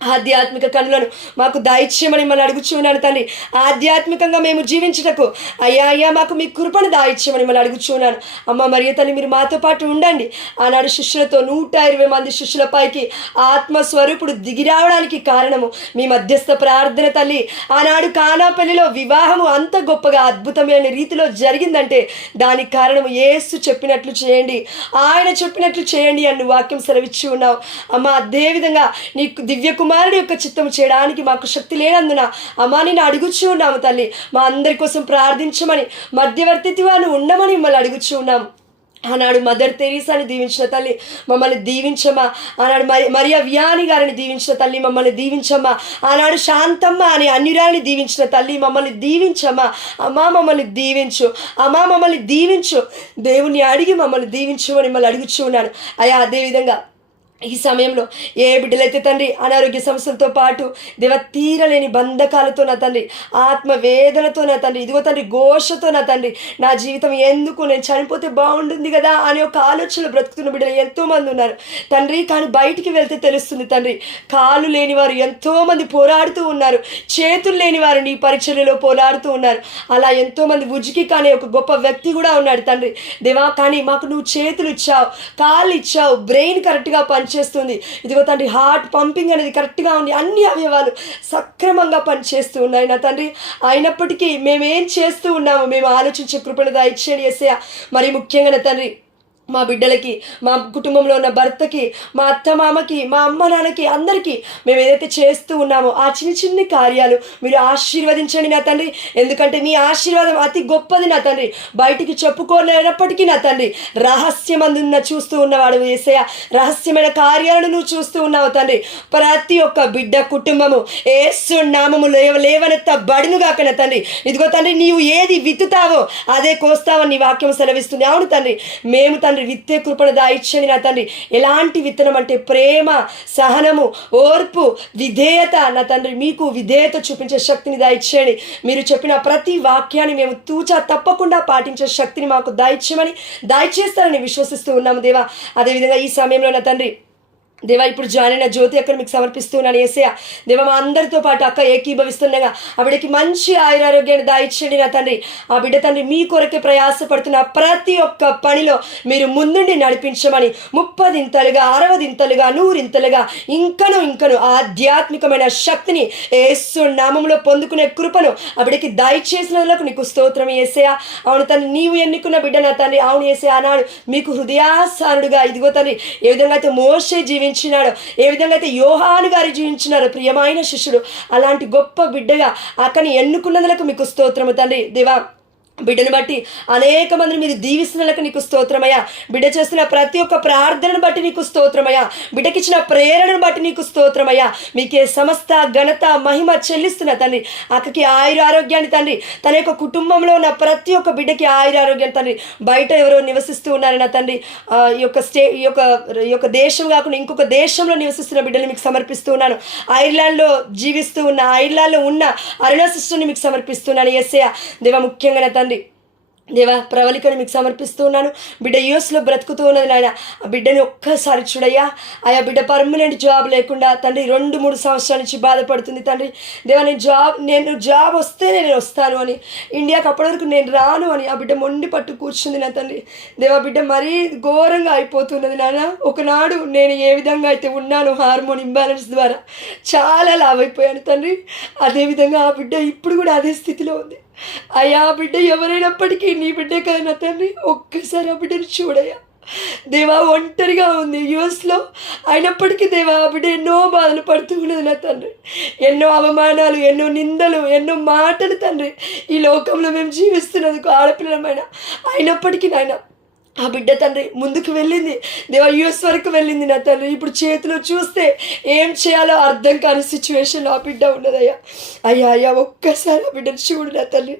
ఆధ్యాత్మిక కనులను మాకు దాయిచ్యమని మిమ్మల్ని అడుగుచున్నాను తండ్రి. ఆధ్యాత్మికంగా మేము జీవించుటకు అయ్యా మాకు మీ కృపను దాయిచ్యమని మిమ్మల్ని అడుగుచున్నాను. అమ్మ మరియ తల్లి మీరు మాతో పాటు ఉండండి. ఆనాడు శిష్యులతో 120 మంది శిష్యులపైకి ఆత్మస్వరూపుడు దిగి రావడానికి కారణము మీ మధ్యస్థ ప్రార్థన తల్లి. ఆనాడు కానా పెళ్లిలో వివాహము అంత గొప్పగా అద్భుతమైన రీతిలో జరిగిందంటే దానికి కారణము యేసు చెప్పినట్లు చేయండి, ఆయన చెప్పినట్లు చేయండి అని వాక్యం సెలవిచ్చి ఉన్నావు. అమ్మ అదేవిధంగా నీకు దివ్య కుమారుడి యొక్క చిత్తం చేయడానికి మాకు శక్తి లేనందున అమ్మా నేను అడుగుచూ ఉన్నాము తల్లి. మా అందరి కోసం ప్రార్థించమని, మధ్యవర్తిత్వాన్ని ఉండమని మిమ్మల్ని అడుగుచూ ఉన్నాము. ఆనాడు మదర్ తెరీసాని దీవించిన తల్లి మమ్మల్ని దీవించమ్మా. ఆనాడు మరియా వియాని గారిని దీవించిన తల్లి మమ్మల్ని దీవించమ్మా. ఆనాడు శాంతమ్మ అని అన్యురాలని దీవించిన తల్లి మమ్మల్ని దీవించమ్మా. అమ్మా మమ్మల్ని దీవించు, అమ్మా మమ్మల్ని దీవించు. దేవుని అడిగి మమ్మల్ని దీవించు అని మిమ్మల్ని అడుగుచూ ఉన్నాను. అయ్యా అదేవిధంగా ఈ సమయంలో ఏ బిడ్డలైతే తండ్రి అనారోగ్య సమస్యలతో పాటు తీరలేని బంధకాలతో నా తండ్రి, ఆత్మవేదనతో నా తండ్రి, ఇదిగో తండ్రి ఘోషతో నా తండ్రి, నా జీవితం ఎందుకు, నేను చనిపోతే బాగుంటుంది కదా అనే ఒక ఆలోచనలు బ్రతుకుతున్న బిడ్డలు ఎంతోమంది ఉన్నారు తండ్రి. కానీ బయటికి వెళ్తే తెలుస్తుంది తండ్రి, కాళ్ళు లేనివారు ఎంతోమంది పోరాడుతూ ఉన్నారు, చేతులు లేనివారు నీ పరిచర్యలో పోరాడుతూ ఉన్నారు. అలా ఎంతోమంది ఉజికి కానీ ఒక గొప్ప వ్యక్తి కూడా ఉన్నాడు తండ్రి. దేవా, కానీ మాకు నువ్వు చేతులు ఇచ్చావు, కాళ్ళు ఇచ్చావు, బ్రెయిన్ కరెక్ట్గా పనిచేస్తుంది, ఇదిగో తండ్రి హార్ట్ పంపింగ్ అనేది కరెక్ట్గా ఉంది, అన్ని అవయవాలు సక్రమంగా పనిచేస్తూ ఉన్నాయి నా తండ్రి. అయినప్పటికీ మేమేం చేస్తూ ఉన్నాము, మేము ఆలోచించే కృపను దయచేయండి యేసయ్యా. మరి ముఖ్యంగా నా తండ్రి, మా బిడ్డలకి, మా కుటుంబంలో ఉన్న భర్తకి, మా అత్త మామకి, మా అమ్మ నాన్నకి, అందరికీ మేము ఏదైతే చేస్తూ ఉన్నామో ఆ చిన్న చిన్న కార్యాలు మీరు ఆశీర్వదించండి నా తండ్రి. ఎందుకంటే నీ ఆశీర్వాదం అతి గొప్పది నా తండ్రి, బయటికి చెప్పుకోలేనప్పటికీ నా తండ్రి రహస్యమందున్న చూస్తూ ఉన్నవాడు యేసయ్య. రహస్యమైన కార్యాలను నువ్వు చూస్తూ ఉన్నావు తండ్రి. ప్రతి ఒక్క బిడ్డ కుటుంబము యేసు నామము లేవనెత్త బడును గాక నా తండ్రి. ఇదిగో తండ్రి, నీవు ఏది విత్తుతావో అదే కోస్తావని నీ వాక్యం సెలవిస్తుంది. అవును తండ్రి, మేము తండ్రి విత్తే కృపణ దాయిచ్చండి నా తండ్రి. ఎలాంటి విత్తనం అంటే ప్రేమ, సహనము, ఓర్పు, విధేయత నా తండ్రి. మీకు విధేయత చూపించే శక్తిని దాయిచ్చండి. మీరు చెప్పిన ప్రతి వాక్యాన్ని మేము తూచా తప్పకుండా పాటించే శక్తిని మాకు దాయిచేస్తారని విశ్వసిస్తూ ఉన్నాము దేవా. అదేవిధంగా ఈ సమయంలో నా తండ్రి దేవా, ఇప్పుడు జాయిన్ అయిన జ్యోతి అక్కడ మీకు సమర్పిస్తున్నాను యేసయ్య. దేవా, మా అందరితో పాటు అక్క ఏకీభవిస్తుండగా ఆ బిడ్డకి మంచి ఆయురారోగ్యాన్ని దాయిచ్చండి నా తండ్రి. ఆ బిడ్డ తండ్రి మీ కొరకే ప్రయాసపడుతున్న ప్రతి ఒక్క పనిలో మీరు ముందుండి నడిపించమని 30 ఇంతలుగా 60 ఇంతలుగా 100 ఇంతలుగా ఇంకను ఆధ్యాత్మికమైన శక్తిని యేసు నామములో పొందుకునే కృపను ఆ బిడ్డకి దయచేసినందుకు నీకు స్తోత్రం యేసయ్య. అవును తండ్రి, నీవు ఎన్నుకున్న బిడ్డ నా తండ్రి. అవును యేసయ్య, అన్నాడు మీకు హృదయాసానుడుగా ఇదిగో తండ్రి ఏ విధంగా అయితే మోషే జీవించినాడు, ఏ విధంగా అయితే యోహాను గారు జీవించినారు ప్రియమైన శిష్యుడు, అలాంటి గొప్ప బిడ్డగా అక్కని ఎన్నుకున్నందులకు మీకు స్తోత్రము తండ్రి. దేవా, బిడ్డను బట్టి అనేక మందిని మీరు దీవిస్తున్నలకు నీకు స్తోత్రమయ్యా. బిడ్డ చేస్తున్న ప్రతి ఒక్క ప్రార్థనను బట్టి నీకు స్తోత్రమయ్యా. బిడ్డకిచ్చిన ప్రేరణను బట్టి నీకు స్తోత్రమయ్యా. మీకే సమస్త ఘనత మహిమ చెల్లిస్తున్న తండ్రి. అక్కకి ఆయురారోగ్యాన్ని తండ్రి, తన యొక్క కుటుంబంలో ఉన్న ప్రతి ఒక్క బిడ్డకి ఆయురారోగ్యాన్ని తండ్రి. బయట ఎవరో నివసిస్తూ ఉన్నారు నా తండ్రి, ఈ యొక్క దేశం కాకుండా ఇంకొక దేశంలో నివసిస్తున్న బిడ్డలు మీకు సమర్పిస్తూ ఉన్నాను. ఐర్లాండ్లో జీవిస్తూ ఉన్న, ఐర్లాండ్లో ఉన్న అరుణ సిస్టర్ని మీకు సమర్పిస్తున్నాను యేసయ్య. దేవా, ముఖ్యంగా నా తండ్రి దేవా, ప్రవళికను మీకు సమర్పిస్తున్నాను. బిడ్డ యూఎస్లో బ్రతుకుతూ ఉన్నది నాయన. ఆ బిడ్డని ఒక్కసారి చూడయ్యా. ఆయా బిడ్డ పర్మనెంట్ జాబ్ లేకుండా తండ్రి 2-3 సంవత్సరాల నుంచి బాధపడుతుంది తండ్రి. దేవా, నేను జాబ్ వస్తే నేను వస్తాను అని, ఇండియాకి అప్పటి వరకు నేను రాను అని ఆ బిడ్డ మొండి పట్టు కూర్చుంది నా తండ్రి. దేవా, బిడ్డ మరీ ఘోరంగా అయిపోతున్నది నాన్న. ఒకనాడు నేను ఏ విధంగా అయితే ఉన్నాను, హార్మోన్ ఇంబ్యాలెన్స్ ద్వారా చాలా లావైపోయాను తండ్రి. అదేవిధంగా ఆ బిడ్డ ఇప్పుడు కూడా అదే స్థితిలో ఉంది. అయ్యా, బిడ్డ ఎవరైనప్పటికీ నీ బిడ్డే కదా నా తండ్రి. ఒక్కసారి ఆ బిడ్డను చూడయ్యా. దేవా, ఒంటరిగా ఉంది యూఎస్లో, అయినప్పటికీ దేవా ఆ బిడ్డ ఎన్నో బాధలు పడుతూ ఉన్నది నా తండ్రి. ఎన్నో అవమానాలు, ఎన్నో నిందలు, ఎన్నో మాటలు తండ్రి. ఈ లోకంలో మేము జీవిస్తున్నందుకు ఆడపిల్లమైన, అయినప్పటికీ నాయన ఆ బిడ్డ తండ్రి ముందుకు వెళ్ళింది దేవా, యూఎస్ వరకు వెళ్ళింది నా తండ్రి. ఇప్పుడు చేతిలో చూస్తే ఏం చేయాలో అర్థం కాని సిచ్యువేషన్లో ఆ బిడ్డ ఉన్నదయ్యా. అయ్యా, ఒక్కసారి ఆ బిడ్డను చూడు నా తండ్రి.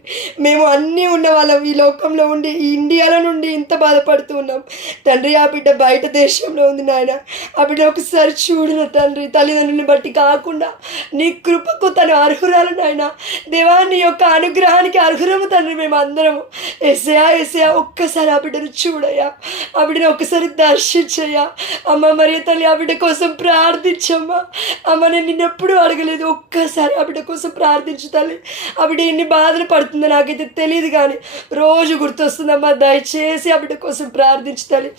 మేము అన్నీ ఉన్న వాళ్ళం ఈ లోకంలో ఉండి, ఈ ఇండియాలో నుండి ఇంత బాధపడుతూ ఉన్నాం తండ్రి. ఆ బిడ్డ బయట దేశంలో ఉంది నాయన. ఆ బిడ్డ ఒకసారి చూడు నా తండ్రి. తల్లిదండ్రుని బట్టి కాకుండా నీ కృపకు తను అర్హురాలు నాయన. దేవా, నీ యొక్క అనుగ్రహానికి అర్హురము తండ్రి మేము అందరము. యేసయ్యా, ఒక్కసారి ఆ బిడ్డను చూడు. ఆ బిడ్డని ఒకసారి దర్శించయ్యా. అమ్మ మరియ తల్లి, ఆ బిడ్డ కోసం ప్రార్థించమ్మా. అమ్మ, నేను నిన్నెప్పుడు అడగలేదు, ఒక్కసారి ఆ బిడ్డ కోసం ప్రార్థించు తల్లి. ఆ బిడ్డ ఎన్ని బాధలు పడుతుందో నాకైతే తెలియదు, కానీ రోజు గుర్తొస్తుందమ్మా. దయచేసి ఆ బిడ్డ కోసం ప్రార్థించు తల్లి.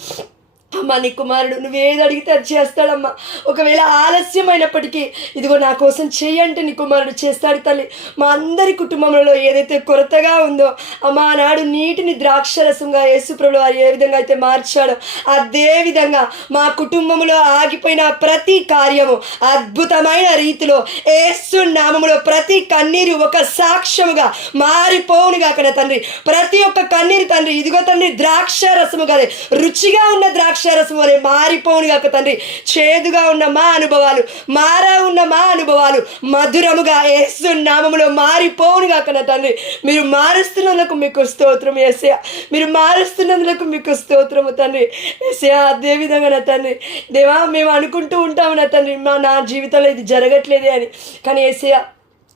అమ్మ, నీ కుమారుడు నువ్వేది అడిగితే అది చేస్తాడమ్మా. ఒకవేళ ఆలస్యమైనప్పటికీ ఇదిగో నా కోసం చెయ్యంటే నీ కుమారుడు చేస్తాడు తల్లి. మా అందరి కుటుంబంలో ఏదైతే కొరతగా ఉందో అమ్మ, ఆనాడు నీటిని ద్రాక్షరసంగా యేసుప్రభువు వారు ఏ విధంగా అయితే మార్చాడో అదే విధంగా మా కుటుంబంలో ఆగిపోయిన ప్రతి కార్యము అద్భుతమైన రీతిలో యేసు నామములో ప్రతి కన్నీరు ఒక సాక్ష్యముగా మారిపోవునుగా అక్కడ తండ్రి. ప్రతి ఒక్క కన్నీరు తండ్రి, ఇదిగో తండ్రి ద్రాక్షరసము కాదు, రుచిగా ఉన్న ద్రాక్ష ద్రాక్షారసం వలె మారిపోవును గాక తండ్రి. చేదుగా ఉన్న మా అనుభవాలు, మారా ఉన్న మా అనుభవాలు మధురముగా యేసు నామములో మారిపోవును గాక నా తండ్రి. మీరు మారుస్తున్నందుకు మీకు స్తోత్రం యేసయ్య, మీరు మారుస్తున్నందుకు మీకు స్తోత్రము తండ్రి. యేసయ్య అదేవిధంగా నా తండ్రి దేవా, మేము అనుకుంటూ ఉంటాము నా తండ్రి నా జీవితంలో ఇది జరగట్లేదే అని, కానీ యేసయ్య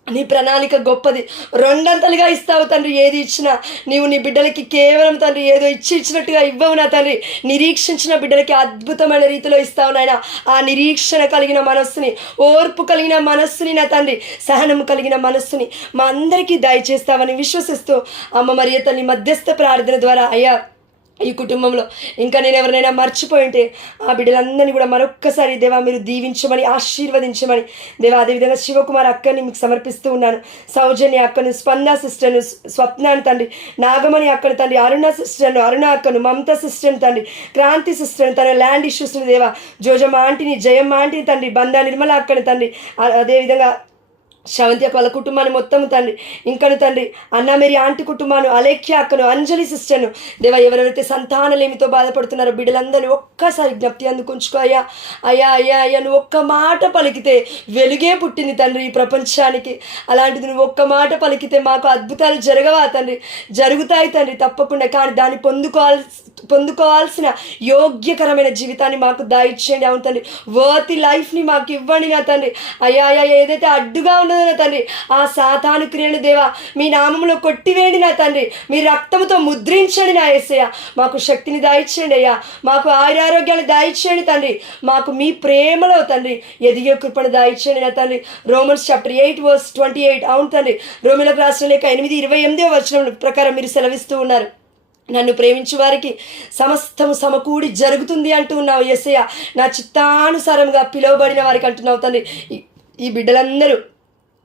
నీ ప్రణాళిక గొప్పది. రెండంతలుగా ఇస్తావు తండ్రి. ఏది ఇచ్చినా నీవు నీ బిడ్డలకి కేవలం తండ్రి ఏదో ఇచ్చినట్టుగా ఇవ్వవు నా తండ్రి. నిరీక్షించిన బిడ్డలకి అద్భుతమైన రీతిలో ఇస్తావు నాయన. ఆ నిరీక్షణ కలిగిన మనస్సుని, ఓర్పు కలిగిన మనస్సుని నా తండ్రి, సహనం కలిగిన మనస్సుని మా అందరికీ దయచేస్తావని విశ్వసిస్తూ అమ్మ మరియ తల్లి మధ్యస్థ ప్రార్థన ద్వారా అయ్యా ఈ కుటుంబంలో ఇంకా నేను ఎవరినైనా మర్చిపోయి ఉంటే ఆ బిడ్డలందరినీ కూడా మరొక్కసారి దేవా మీరు దీవించమని, ఆశీర్వదించమని దేవా. అదేవిధంగా శివకుమార్ అక్కని మీకు సమర్పిస్తూ ఉన్నాను. సౌజన్య అక్కను, స్పంద సిస్టర్ను, స్వప్నాన్ని తండ్రి, నాగమణి అక్కను తండ్రి, అరుణ సిస్టర్ను, అరుణ అక్కను, మమత సిస్టర్ని తండ్రి, క్రాంతి సిస్టర్ని తన ల్యాండ్ ఇష్యూస్ని దేవా, జోజమ్మ ఆంటీని, జయమ్మ ఆంటీని తండ్రి, బందా నిర్మల అక్కని తండ్రి, అదేవిధంగా శ్రవంతి అక్క వాళ్ళ కుటుంబాన్ని మొత్తం తండ్రి, ఇంకను తండ్రి అన్నామేరి ఆంటీ కుటుంబాన్ని, అలేఖ్య అక్కను, అంజలి సిస్టర్ను దేవా, ఎవరెవరైతే సంతానలేమితో బాధపడుతున్నారో బిడ్డలందరినీ ఒక్కసారి జ్ఞప్తి అందుకుంచుకో అయ్యా. అయ్యా అయ్యా అయ్యా నువ్వు ఒక్క మాట పలికితే వెలుగే పుట్టింది తండ్రి ఈ ప్రపంచానికి. అలాంటిది నువ్వు ఒక్క మాట పలికితే మాకు అద్భుతాలు జరగవా తండ్రి? జరుగుతాయి తండ్రి తప్పకుండా. కానీ దాన్ని పొందుకోవాల్సిన యోగ్యకరమైన జీవితాన్ని మాకు దయచేయండి. అవును తండ్రి, వర్తి లైఫ్ని మాకు ఇవ్వండి నా తండ్రి. అయ్యా అయ్యా ఏదైతే అడ్డుగా ఉన్నదో నా తండ్రి ఆ సాతాను క్రియలు దేవా మీ నామములో కొట్టివేయండి నా తండ్రి. మీ రక్తముతో ముద్రించండి నా యేసయ్య. మాకు శక్తిని దయచేయండి అయ్యా, మాకు ఆరోగ్యాన్ని దయచేయండి తండ్రి. మాకు మీ ప్రేమలో తండ్రి ఎదిగే కృపను దయచేయండి నా తండ్రి. Romans chapter 8:28. అవును తండ్రి, రోమిలకు రాసిన లేఖ 8:28 ప్రకారం మీరు సెలవిస్తూ ఉన్నారు, నన్ను ప్రేమించు వారికి సమస్తము సమకూడి జరుగుతుంది అంటూ ఉన్నావు యేసయ్య. నా చిత్తానుసారంగా పిలువబడిన వారికి అంటున్నావు తండ్రి. ఈ బిడ్డలందరూ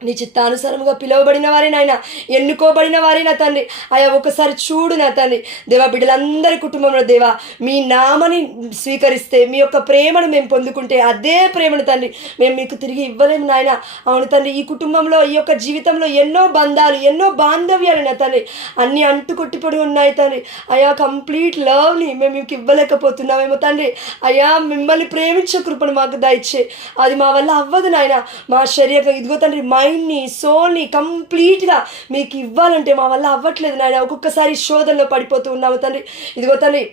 నీ చిత్తానుసారముగా పిలువబడిన వారే నాయన, ఎన్నుకోబడిన వారే నా తండ్రి. అయా ఒకసారి చూడు నా తండ్రి దేవా, బిడ్డలందరి కుటుంబంలో దేవా మీ నామని స్వీకరిస్తే, మీ యొక్క ప్రేమను మేము పొందుకుంటే అదే ప్రేమను తండ్రి మేము మీకు తిరిగి ఇవ్వలేము నాయన. అవును తండ్రి, ఈ కుటుంబంలో ఈ యొక్క జీవితంలో ఎన్నో బంధాలు, ఎన్నో బాంధవ్యాలు నా తండ్రి అన్నీ అంటుకొట్టిపడి ఉన్నాయి తండ్రి. అయా కంప్లీట్ లవ్ని మేము మీకు ఇవ్వలేకపోతున్నామేమో తండ్రి. అయా మిమ్మల్ని ప్రేమించే కృపను మాకు దయచే. అది మా వల్ల అవ్వదు నాయన. మా శరీరం ఇదిగో తండ్రి మైండ్ని, సోల్ని కంప్లీట్గా మీకు ఇవ్వాలంటే మా వల్ల అవ్వట్లేదు నాయన. ఒక్కొక్కసారి శోధనలో పడిపోతూ ఉన్నాము తండ్రి. ఇదిగో తండ్రి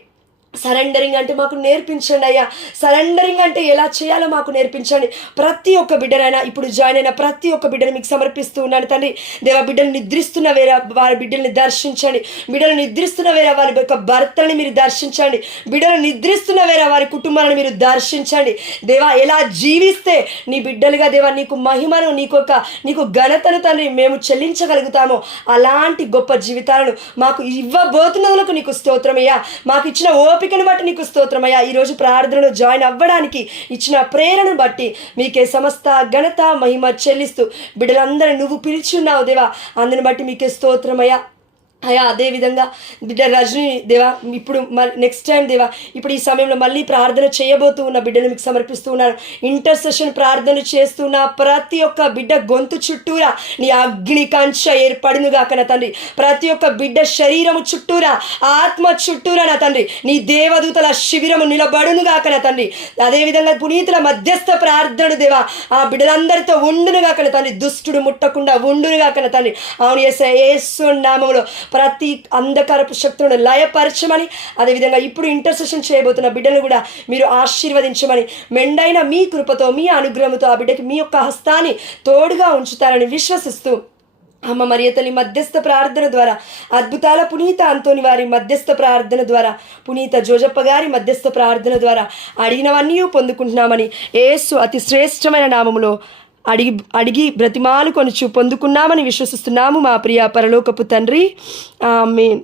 సరెండరింగ్ అంటే మాకు నేర్పించండి అయ్యా. సరెండరింగ్ అంటే ఎలా చేయాలో మాకు నేర్పించండి. ప్రతి ఒక్క బిడ్డనైనా ఇప్పుడు జాయిన్ అయిన ప్రతి ఒక్క బిడ్డను మీకు సమర్పిస్తూ ఉన్నాను తండ్రి. దేవా బిడ్డలు నిద్రిస్తున్న వేరే వారి బిడ్డల్ని దర్శించండి. బిడ్డలు నిద్రిస్తున్న వేరే వారి యొక్క భర్తల్ని మీరు దర్శించండి. బిడ్డలు నిద్రిస్తున్న వేరే వారి కుటుంబాలను మీరు దర్శించండి. దేవా ఎలా జీవిస్తే నీ బిడ్డలుగా దేవా నీకు మహిమను, నీకు ఘనతను తండ్రి మేము చెల్లించగలుగుతామో అలాంటి గొప్ప జీవితాలను మాకు ఇవ్వబోతున్నందుకు నీకు స్తోత్రమయ్యా. మాకు ఇచ్చిన ఓపికను బట్టి నీకు స్తోత్రమయ్యా. ఈరోజు ప్రార్థనలో జాయిన్ అవ్వడానికి ఇచ్చిన ప్రేరణను బట్టి మీకే సమస్త ఘనత మహిమ చెల్లిస్తూ బిడ్డలందరినీ నువ్వు పిలిచి ఉన్నావు దేవా, అందుని బట్టి మీకే స్తోత్రమయ్యా. అయ్యా అదేవిధంగా బిడ్డ రజని దేవా ఇప్పుడు నెక్స్ట్ టైం దేవా ఇప్పుడు ఈ సమయంలో మళ్ళీ ప్రార్థన చేయబోతూ ఉన్న బిడ్డను మీకు సమర్పిస్తూ ఉన్నాను. ఇంటర్సెషన్ ప్రార్థన చేస్తున్న ప్రతి ఒక్క బిడ్డ గొంతు చుట్టూరా నీ అగ్ని కంచె ఏర్పడునుగా నా తండ్రి. ప్రతి ఒక్క బిడ్డ శరీరము చుట్టూరా, ఆత్మ చుట్టూరా నా తండ్రి నీ దేవదూతల శిబిరము నిలబడునుగా నా తండ్రి. అదేవిధంగా పునీతుల మధ్యస్థ ప్రార్థనలు దేవా ఆ బిడ్డలందరితో ఉండునుగా నా తండ్రి. దుష్టుడు ముట్టకుండా ఉండునుగా నా తండ్రి. అవును యేసు నామములో ప్రతి అంధకారపు శక్తులను లయపరచమని, అదేవిధంగా ఇప్పుడు ఇంటర్సెషన్ చేయబోతున్న బిడ్డను కూడా మీరు ఆశీర్వదించమని, మెండైన మీ కృపతో మీ అనుగ్రహంతో ఆ బిడ్డకి మీ యొక్క హస్తాన్ని తోడుగా ఉంచుతారని విశ్వసిస్తూ అమ్మ మరియ తల్లి మధ్యస్థ ప్రార్థన ద్వారా, అద్భుతాల పునీత అంతోని వారి మధ్యస్థ ప్రార్థన ద్వారా, పునీత జోజప్ప గారి మధ్యస్థ ప్రార్థన ద్వారా అడిగినవన్నీ పొందుకుంటున్నామని యేసు అతి శ్రేష్టమైన నామములో అడిగి బ్రతిమాలు కొనుచు పొందుకున్నామని విశ్వసిస్తున్నాము మా ప్రియ పరలోకపు తండ్రి. ఆమేన్.